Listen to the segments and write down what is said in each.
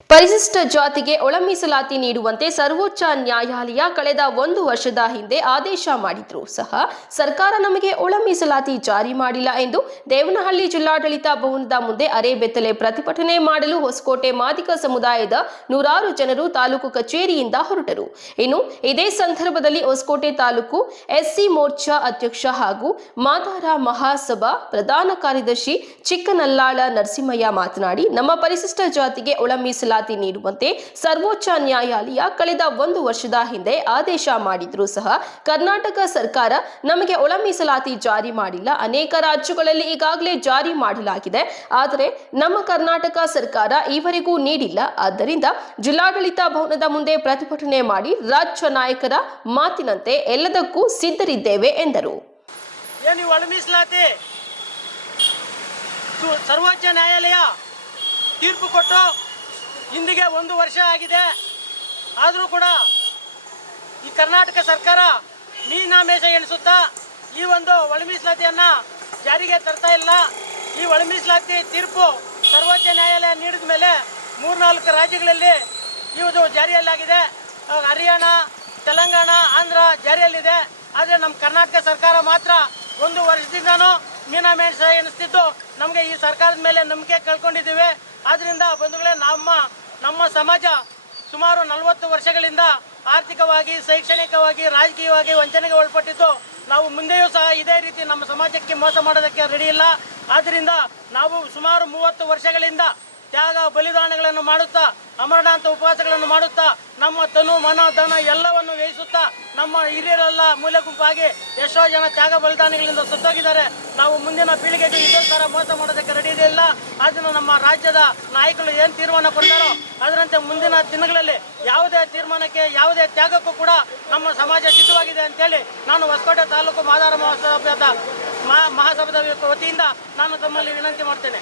ಪರಿಶಿಷ್ಟ ಜಾತಿಗೆ ಒಳ ಮೀಸಲಾತಿ ನೀಡುವಂತೆ ಸರ್ವೋಚ್ಚ ನ್ಯಾಯಾಲಯ ಕಳೆದ 1 ವರ್ಷದ ಹಿಂದೆ ಆದೇಶ ಮಾಡಿದ್ರೂ ಸಹ ಸರ್ಕಾರ ನಮಗೆ ಒಳ ಮೀಸಲಾತಿ ಜಾರಿ ಮಾಡಿಲ್ಲ ಎಂದು ದೇವನಹಳ್ಳಿ ಜಿಲ್ಲಾಡಳಿತ ಭವನದ ಮುಂದೆ ಅರೆಬೆತ್ತಲೆ ಪ್ರತಿಭಟನೆ ಮಾಡಲು ಹೊಸಕೋಟೆ ಮಾದಿಗ ಸಮುದಾಯದ ನೂರಾರು ಜನರು ತಾಲೂಕು ಕಚೇರಿಯಿಂದ ಹೊರಟರು. ಇನ್ನು ಇದೇ ಸಂದರ್ಭದಲ್ಲಿ ಹೊಸಕೋಟೆ ತಾಲೂಕು ಎಸ್ಸಿ ಮೋರ್ಚಾ ಅಧ್ಯಕ್ಷ ಹಾಗೂ ಮಾದಾರ ಮಹಾಸಭಾ ಪ್ರಧಾನ ಕಾರ್ಯದರ್ಶಿ ಚಿಕ್ಕನಲ್ಲಾಳ ನರಸಿಂಹಯ್ಯ ಮಾತನಾಡಿ, ನಮ್ಮ ಪರಿಶಿಷ್ಟ ಜಾತಿಗೆ ಒಳ ಮೀಸಲಾತಿ ನೀಡುವಂತೆ ಸರ್ವೋಚ್ಚ ನ್ಯಾಯಾಲಯ ಕಳೆದ 1 ವರ್ಷದ ಹಿಂದೆ ಆದೇಶ ಮಾಡಿದ್ರೂ ಸಹ ಕರ್ನಾಟಕ ಸರ್ಕಾರ ನಮಗೆ ಒಳ ಮೀಸಲಾತಿ ಜಾರಿ ಮಾಡಿಲ್ಲ. ಅನೇಕ ರಾಜ್ಯಗಳಲ್ಲಿ ಈಗಾಗಲೇ ಜಾರಿ ಮಾಡಲಾಗಿದೆ, ಆದರೆ ನಮ್ಮ ಕರ್ನಾಟಕ ಸರ್ಕಾರ ಈವರೆಗೂ ನೀಡಿಲ್ಲ. ಆದ್ದರಿಂದ ಜಿಲ್ಲಾಡಳಿತ ಭವನದ ಮುಂದೆ ಪ್ರತಿಭಟನೆ ಮಾಡಿ ರಾಜ್ಯ ನಾಯಕರ ಮಾತಿನಂತೆ ಎಲ್ಲದಕ್ಕೂ ಸಿದ್ಧರಿದ್ದೇವೆ ಎಂದರು. ಸರ್ವೋಚ್ಚ ನ್ಯಾಯಾಲಯ ತೀರ್ಪು ಕೊಟ್ಟು ಇಂದಿಗೆ 1 ವರ್ಷ ಆಗಿದೆ. ಆದರೂ ಕೂಡ ಈ ಕರ್ನಾಟಕ ಸರ್ಕಾರ ಮೀನಾಮೇಷ ಎಣಿಸುತ್ತಾ ಈ ಒಂದು ಒಳ ಮೀಸಲಾತಿಯನ್ನು ಜಾರಿಗೆ ತರ್ತಾ ಇಲ್ಲ. ಈ ಒಳ ಮೀಸಲಾತಿ ತೀರ್ಪು ಸರ್ವೋಚ್ಚ ನ್ಯಾಯಾಲಯ ನೀಡಿದ ಮೇಲೆ 3-4 ರಾಜ್ಯಗಳಲ್ಲಿ ಇದು ಜಾರಿಯಲ್ಲಾಗಿದೆ. ಹರಿಯಾಣ, ತೆಲಂಗಾಣ, ಆಂಧ್ರ ಜಾರಿಯಲ್ಲಿದೆ. ಆದರೆ ನಮ್ಮ ಕರ್ನಾಟಕ ಸರ್ಕಾರ ಮಾತ್ರ 1 ವರ್ಷದಿಂದನೂ ಮೀನಾಮೇಷ ಎಣಿಸ್ತಿದ್ದು ನಮಗೆ ಈ ಸರ್ಕಾರದ ಮೇಲೆ ನಂಬಿಕೆ ಕಳ್ಕೊಂಡಿದ್ದೀವಿ. ಆದ್ದರಿಂದ ಬಂಧುಗಳೇ, ನಮ್ಮ ಸಮಾಜ ಸುಮಾರು 40 ವರ್ಷಗಳಿಂದ ಆರ್ಥಿಕವಾಗಿ, ಶೈಕ್ಷಣಿಕವಾಗಿ, ರಾಜಕೀಯವಾಗಿ ವಂಚನೆಗೆ ಒಳಪಟ್ಟಿದ್ದು ನಾವು ಮುಂದೆಯೂ ಸಹ ಇದೇ ರೀತಿ ನಮ್ಮ ಸಮಾಜಕ್ಕೆ ಮೋಸ ಮಾಡೋದಕ್ಕೆ ರೆಡಿ ಇಲ್ಲ. ಆದ್ದರಿಂದ ನಾವು ಸುಮಾರು 30 ವರ್ಷಗಳಿಂದ ತ್ಯಾಗ ಬಲಿದಾನಗಳನ್ನು ಮಾಡುತ್ತಾ, ಅಮರನಾಥ ಉಪವಾಸಗಳನ್ನು ಮಾಡುತ್ತಾ, ನಮ್ಮ ತನು ಮನ ಧನ ಎಲ್ಲವನ್ನು ವ್ಯಯಿಸುತ್ತಾ ನಮ್ಮ ಹಿರಿಯರೆಲ್ಲ ಮೂಲೆ ಗುಂಪಾಗಿ ಎಷ್ಟೋ ಜನ ತ್ಯಾಗ ಬಲಿದಾನಗಳಿಂದ ಸುತ್ತೋಗಿದ್ದಾರೆ. ನಾವು ಮುಂದಿನ ಪೀಳಿಗೆಗೆ ಇದೇ ಥರ ಮೋಸ ಮಾಡೋದಕ್ಕೆ ರೆಡಿ ಇಲ್ಲ. ಅದನ್ನು ನಮ್ಮ ರಾಜ್ಯದ ನಾಯಕರು ಏನು ತೀರ್ಮಾನ ಕೊಡ್ತಾರೋ ಅದರಂತೆ ಮುಂದಿನ ದಿನಗಳಲ್ಲಿ ಯಾವುದೇ ತೀರ್ಮಾನಕ್ಕೆ, ಯಾವುದೇ ತ್ಯಾಗಕ್ಕೂ ಕೂಡ ನಮ್ಮ ಸಮಾಜ ಸಿದ್ಧವಾಗಿದೆ ಅಂತೇಳಿ ನಾನು ಹೊಸಕೋಟೆ ತಾಲೂಕು ಮಾದಾರ ಮಹಾಸಭಾದ ವತಿಯಿಂದ ನಾನು ತಮ್ಮಲ್ಲಿ ವಿನಂತಿ ಮಾಡ್ತೇನೆ.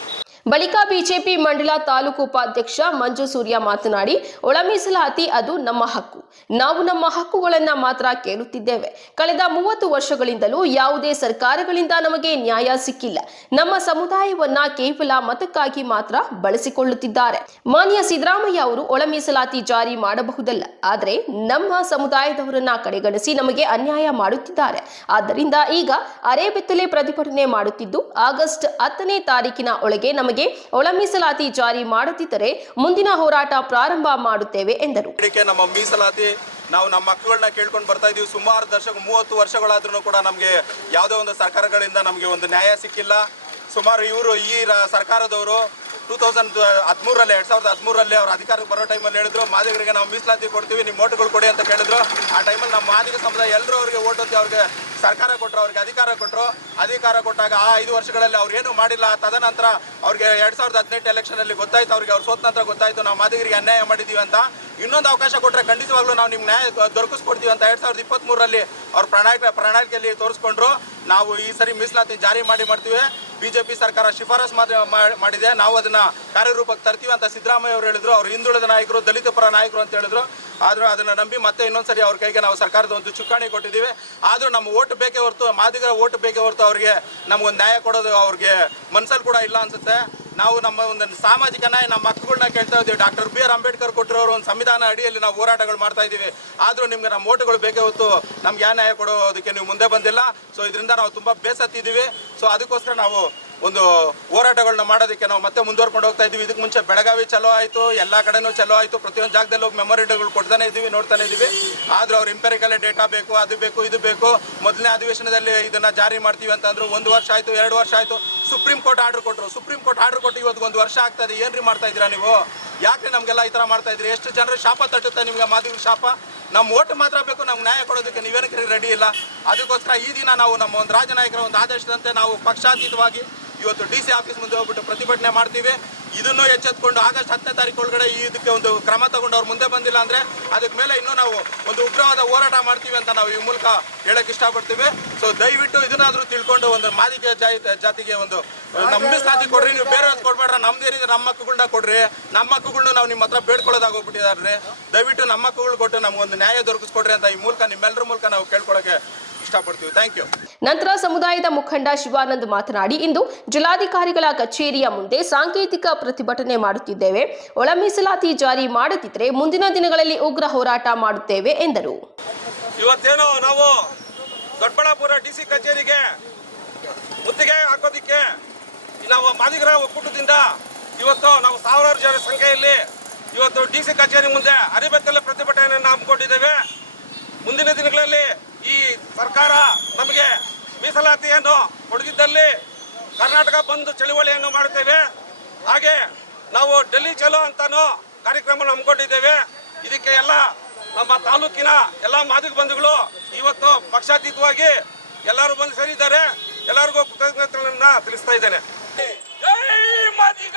ಬಳಿಕ ಬಿಜೆಪಿ ಮಂಡಲ ತಾಲೂಕು ಉಪಾಧ್ಯಕ್ಷ ಮಂಜು ಸೂರ್ಯ ಮಾತನಾಡಿ, ಒಳ ಮೀಸಲಾತಿ ಅದು ನಮ್ಮ ಹಕ್ಕು. ನಾವು ನಮ್ಮ ಹಕ್ಕುಗಳನ್ನು ಮಾತ್ರ ಕೇಳುತ್ತಿದ್ದೇವೆ. ಕಳೆದ 30 ವರ್ಷಗಳಿಂದಲೂ ಯಾವುದೇ ಸರ್ಕಾರಗಳಿಂದ ನಮಗೆ ನ್ಯಾಯ ಸಿಕ್ಕಿಲ್ಲ. ನಮ್ಮ ಸಮುದಾಯವನ್ನ ಕೇವಲ ಮತಕ್ಕಾಗಿ ಮಾತ್ರ ಬಳಸಿಕೊಳ್ಳುತ್ತಿದ್ದಾರೆ. ಮಾನ್ಯ ಸಿದ್ದರಾಮಯ್ಯ ಅವರು ಒಳ ಮೀಸಲಾತಿ ಜಾರಿ ಮಾಡಬಹುದಲ್ಲ, ಆದರೆ ನಮ್ಮ ಸಮುದಾಯದವರನ್ನ ಕಡೆಗಣಿಸಿ ನಮಗೆ ಅನ್ಯಾಯ ಮಾಡುತ್ತಿದ್ದಾರೆ. ಆದ್ದರಿಂದ ಈಗ ಅರೆಬೆತ್ತಲೆ ಪ್ರತಿಭಟನೆ ಮಾಡುತ್ತಿದ್ದು ಆಗಸ್ಟ್ 10ನೇ ತಾರೀಕಿನ ಒಳಗೆ ನಮಗೆ ಒಳ ಮೀಸಲಾತಿ ಜಾರಿ ಮಾಡುತ್ತಿದ್ದರೆ ಮುಂದಿನ ಹೋರಾಟ ಪ್ರಾರಂಭ ಮಾಡುತ್ತೇವೆ ಎಂದರು. ನಮ್ಮ ಮೀಸಲಾತಿ ನಾವು ನಮ್ಮ ಹಕ್ಕುಗಳನ್ನ ಕೇಳ್ಕೊಂಡು ಬರ್ತಾ ಇದೀವಿ. ಸುಮಾರು 30 ವರ್ಷಗಳಾದ್ರೂ ಕೂಡ ನಮಗೆ ಯಾವುದೇ ಒಂದು ಸರ್ಕಾರಗಳಿಂದ ನಮಗೆ ಒಂದು ನ್ಯಾಯ ಸಿಕ್ಕಿಲ್ಲ. ಸುಮಾರು ಇವರು ಈ ಸರ್ಕಾರದವರು 2013ರಲ್ಲಿ ಅವ್ರ ಅಧಿಕಾರಕ್ಕೆ ಬರೋ ಟೈಮಲ್ಲಿ ಹೇಳಿದ್ರು, ಮಾದಿಗರಿಗೆ ನಾವು ಮೀಸಲಾತಿ ಕೊಡ್ತೀವಿ, ನಿಮ್ಮ ಓಟುಗಳು ಕೊಡಿ ಅಂತ ಕೇಳಿದ್ರು. ಆ ಟೈಮಲ್ಲಿ ನಮ್ಮ ಮಾದಿಗ ಸಮುದಾಯ ಎಲ್ಲರೂ ಅವರಿಗೆ ಓಟ್ ಅಂತ ಅವ್ರಿಗೆ ಸರ್ಕಾರ ಕೊಟ್ಟರು, ಅವ್ರಿಗೆ ಅಧಿಕಾರ ಕೊಟ್ಟರು. ಅಧಿಕಾರ ಕೊಟ್ಟಾಗ ಆ 5 ವರ್ಷಗಳಲ್ಲಿ ಅವ್ರು ಏನೂ ಮಾಡಿಲ್ಲ. ತದನಂತರ ಅವ್ರಿಗೆ 2018 ಎಲೆಕ್ಷನಲ್ಲಿ ಗೊತ್ತಾಯ್ತು, ಅವ್ರಿಗೆ ಅವ್ರು ಸೋತ ನಂತರ ಗೊತ್ತಾಯ್ತು ನಾವು ಮಾದಿಗರಿಗೆ ಅನ್ಯಾಯ ಮಾಡಿದ್ದೀವಿ ಅಂತ. ಇನ್ನೊಂದು ಅವಕಾಶ ಕೊಟ್ಟರೆ ಖಂಡಿತವಾಗ್ಲೂ ನಾವು ನಿಮ್ಗೆ ನ್ಯಾಯ ದೊರಕಿಸ್ಕೊಡ್ತೀವಿ ಅಂತ 2023ರಲ್ಲಿ ಅವ್ರ ಪ್ರಣಾಳಿಕೆಯಲ್ಲಿ ತೋರಿಸ್ಕೊಂಡ್ರು. ನಾವು ಈ ಸರಿ ಮೀಸಲಾತಿ ಜಾರಿ ಮಾಡ್ತೀವಿ. ಬಿಜೆಪಿ ಸರ್ಕಾರ ಶಿಫಾರಸ್ ಮಾಡಿದೆ, ನಾವು ಅದನ್ನ ಕಾರ್ಯರೂಪಕ್ಕೆ ತರ್ತೀವಿ ಅಂತ ಸಿದ್ದರಾಮಯ್ಯ ಅವರು ಹೇಳಿದ್ರು. ಅವ್ರು ಹಿಂದುಳಿದ ನಾಯಕರು, ದಲಿತ ಪರ ನಾಯಕರು ಅಂತ ಹೇಳಿದ್ರು. ಆದರೂ ಅದನ್ನು ನಂಬಿ ಮತ್ತೆ ಇನ್ನೊಂದ್ಸರಿ ಅವ್ರ ಕೈಗೆ ನಾವು ಸರ್ಕಾರದ ಒಂದು ಚುಕ್ಕಾಣಿ ಕೊಟ್ಟಿದ್ದೀವಿ. ಆದರೂ ನಮ್ಮ ಓಟ್ ಬೇಕೇ ಹೊರತು, ಮಾದಿಗರ ಓಟ್ ಬೇಕೇ ಹೊರತು ಅವ್ರಿಗೆ ನಮಗೊಂದು ನ್ಯಾಯ ಕೊಡೋದು ಅವ್ರಿಗೆ ಮನಸ್ಸಲ್ಲಿ ಕೂಡ ಇಲ್ಲ ಅನ್ಸುತ್ತೆ. ನಾವು ನಮ್ಮ ಒಂದು ಸಾಮಾಜಿಕ ನ್ಯಾಯ, ನಮ್ಮ ಹಕ್ಕುಗಳನ್ನ ಕೇಳ್ತಾ ಇದ್ದೀವಿ. ಡಾಕ್ಟರ್ BR ಅಂಬೇಡ್ಕರ್ ಕೊಟ್ಟಿರೋರು ಒಂದು ಸಂವಿಧಾನ ಅಡಿಯಲ್ಲಿ ನಾವು ಹೋರಾಟಗಳು ಮಾಡ್ತಾ ಇದ್ದೀವಿ. ಆದರೂ ನಿಮ್ಗೆ ನಮ್ಮ ಓಟುಗಳು ಬೇಕೇ ಹೊತ್ತು ನಮ್ಗೆ ಯಾವ ನ್ಯಾಯ ಕೊಡೋದಕ್ಕೆ ನೀವು ಮುಂದೆ ಬಂದಿಲ್ಲ. ಸೊ ಇದರಿಂದ ನಾವು ತುಂಬ ಬೇಸತ್ತಿದ್ದೀವಿ. ಸೊ ಅದಕ್ಕೋಸ್ಕರ ನಾವು ಒಂದು ಹೋರಾಟಗಳನ್ನ ಮಾಡೋದಕ್ಕೆ ನಾವು ಮತ್ತೆ ಮುಂದುವರ್ಕೊಂಡು ಹೋಗ್ತಾ ಇದ್ದೀವಿ. ಇದಕ್ಕೆ ಮುಂಚೆ ಬೆಳಗಾವಿ ಚಲೋ ಆಯಿತು, ಎಲ್ಲ ಕಡೆನೂ ಚಲೋ ಆಯಿತು. ಪ್ರತಿಯೊಂದು ಜಾಗದಲ್ಲಿ ಹೋಗಿ ಮೆಮೊರಿಗಳು ಕೊಡ್ತಾನೆ ಇದ್ದೀವಿ, ನೋಡ್ತಾನೆ ಇದ್ದೀವಿ. ಆದರೂ ಅವ್ರು ಇಂಪೆರಿಕಲ್ ಡೇಟಾ ಬೇಕು, ಅದು ಬೇಕು, ಇದು ಬೇಕು. ಮೊದಲನೇ ಅಧಿವೇಶನದಲ್ಲಿ ಇದನ್ನು ಜಾರಿ ಮಾಡ್ತೀವಿ ಅಂತಂದ್ರು. 1 ವರ್ಷ ಆಯಿತು, 2 ವರ್ಷ ಆಯಿತು. ಸುಪ್ರೀಂ ಕೋರ್ಟ್ ಆರ್ಡರ್ ಕೊಟ್ಟರು. ಸುಪ್ರೀಂ ಕೋರ್ಟ್ ಆರ್ಡರ್ ಕೊಟ್ಟು ಇವತ್ತು 1 ವರ್ಷ ಆಗ್ತದೆ. ಏನ್ರಿ ಮಾಡ್ತಾ ಇದ್ದೀರಾ ನೀವು? ಯಾಕೆ ನಮಗೆಲ್ಲ ಈ ಥರ ಮಾಡ್ತಾ ಇದ್ರಿ? ಎಷ್ಟು ಜನರು ಶಾಪ ತಟ್ಟುತ್ತೆ ನಿಮಗೆ ಮಾದಿಗರ ಶಾಪ? ನಮ್ಮ ಓಟ್ ಮಾತ್ರ ಬೇಕು, ನಮ್ಗೆ ನ್ಯಾಯ ಕೊಡೋದಕ್ಕೆ ನೀವೇನಕ್ಕೆ ರೆಡಿ ಇಲ್ಲ? ಅದಕ್ಕೋಸ್ಕರ ಈ ದಿನ ನಾವು ನಮ್ಮ ಒಂದು ರಾಜನಾಯಕರ ಒಂದು ಆದೇಶದಂತೆ ನಾವು ಪಕ್ಷಾತೀತವಾಗಿ ಇವತ್ತು DC ಆಫೀಸ್ ಮುಂದೆ ಹೋಗ್ಬಿಟ್ಟು ಪ್ರತಿಭಟನೆ ಮಾಡ್ತೀವಿ. ಇದನ್ನು ಎಚ್ಚೆತ್ಕೊಂಡು ಆಗಸ್ಟ್ 10ನೇ ತಾರೀಕು ಒಳಗಡೆ ಇದಕ್ಕೆ ಒಂದು ಕ್ರಮ ತಗೊಂಡು ಅವ್ರು ಮುಂದೆ ಬಂದಿಲ್ಲ ಅಂದರೆ ಅದಕ್ಕೆ ಮೇಲೆ ಇನ್ನೂ ನಾವು ಒಂದು ಉಗ್ರವಾದ ಹೋರಾಟ ಮಾಡ್ತೀವಿ ಅಂತ ನಾವು ಈ ಮೂಲಕ ಹೇಳಕ್ಕೆ ಇಷ್ಟಪಡ್ತೀವಿ. ಸೊ ದಯವಿಟ್ಟು ಇದನ್ನಾದರೂ ತಿಳ್ಕೊಂಡು ಒಂದು ಮಾದಿಗ ಜಾತಿಗೆ ಒಂದು ನಮ್ಮ ಮೀಸಲಾತಿ ಕೊಡ್ರಿ. ನೀವು ಬೇರೆ ಕೊಡ್ಬೇಡ್ರ, ನಮ್ದೇನಿದೆ ನಮ್ಮ ಹಕ್ಕುಗಳನ್ನ ಕೊಡ್ರಿ. ನಮ್ಮ ಹಕ್ಕುಗಳನ್ನ ನಾವು ನಿಮ್ಮ ಹತ್ರ ಬೇಡ್ಕೊಳ್ಳೋದಾಗೋಗ್ಬಿಟ್ಟಿದ್ದಾರೆ. ದಯವಿಟ್ಟು ನಮ್ಮ ಹಕ್ಕುಗಳು ಕೊಟ್ಟು ನಮಗೊಂದು ನ್ಯಾಯ ದೊರಕಿಸ್ಕೊಡ್ರಿ ಅಂತ ಈ ಮೂಲಕ ನಿಮ್ಮೆಲ್ಲರ ಮೂಲಕ ನಾವು ಕೇಳ್ಕೊಳ್ಳೋಕೆ ಇಷ್ಟಪಡ್ತೀವಿ. Thank you. ನಂತರ ಸಮುದಾಯದ ಮುಖಂಡ ಶಿವಾನಂದ್ ಮಾತನಾಡಿ, ಇಂದು ಜಿಲ್ಲಾಧಿಕಾರಿಗಳ ಕಚೇರಿಯ ಮುಂದೆ ಸಾಂಕೇತಿಕ ಪ್ರತಿಭಟನೆ ಮಾಡುತ್ತಿದ್ದೇವೆ. ಒಳ ಮೀಸಲಾತಿ ಜಾರಿ ಮಾಡದಿದ್ದರೆ ಮುಂದಿನ ದಿನಗಳಲ್ಲಿ ಉಗ್ರ ಹೋರಾಟ ಮಾಡುತ್ತೇವೆ ಎಂದರು. ಇವತ್ತೇನು ನಾವು ದೊಡ್ಡಬಳ್ಳಾಪುರ DC ಕಚೇರಿಗೆ ಮುತ್ತಿಗೆ ಹಾಕೋದಿಕ್ಕೆ ನಾವು ಮಾದಿಗರ ಒಕ್ಕೂಟದಿಂದ ಇವತ್ತು ನಾವು ಸಾವಿರಾರು ಜನ ಸಂಖ್ಯೆಯಲ್ಲಿ ಇವತ್ತು DC ಕಚೇರಿ ಮುಂದೆ ಅರಿಬೆತ್ತಲೆ ಪ್ರತಿಭಟನೆಯನ್ನು ಹಮ್ಮಿಕೊಂಡಿದ್ದೇವೆ. ಮುಂದಿನ ದಿನಗಳಲ್ಲಿ ಈ ಸರ್ಕಾರ ನಮಗೆ ಮೀಸಲಾತಿಯನ್ನು ಕೊಡದಿದ್ದಲ್ಲಿ ಕರ್ನಾಟಕ ಬಂದ್ ಚಳುವಳಿಯನ್ನು ಮಾಡುತ್ತೇವೆ. ಹಾಗೆ ನಾವು ಡೆಲ್ಲಿ ಚಲೋ ಅಂತಾನು ಕಾರ್ಯಕ್ರಮ ಹಮ್ಮಿಕೊಂಡಿದ್ದೇವೆ. ಇದಕ್ಕೆ ಎಲ್ಲ ನಮ್ಮ ತಾಲೂಕಿನ ಎಲ್ಲ ಮಾದಿಗ ಬಂಧುಗಳು ಇವತ್ತು ಪಕ್ಷಾತೀತವಾಗಿ ಎಲ್ಲರೂ ಬಂದು ಸೇರಿದ್ದಾರೆ. ಎಲ್ಲರಿಗೂ ಕೃತಜ್ಞತೆಗಳನ್ನ ತಿಳಿಸ್ತಾ ಇದ್ದೇನೆ. ಜೈ ಮಾದಿಗ.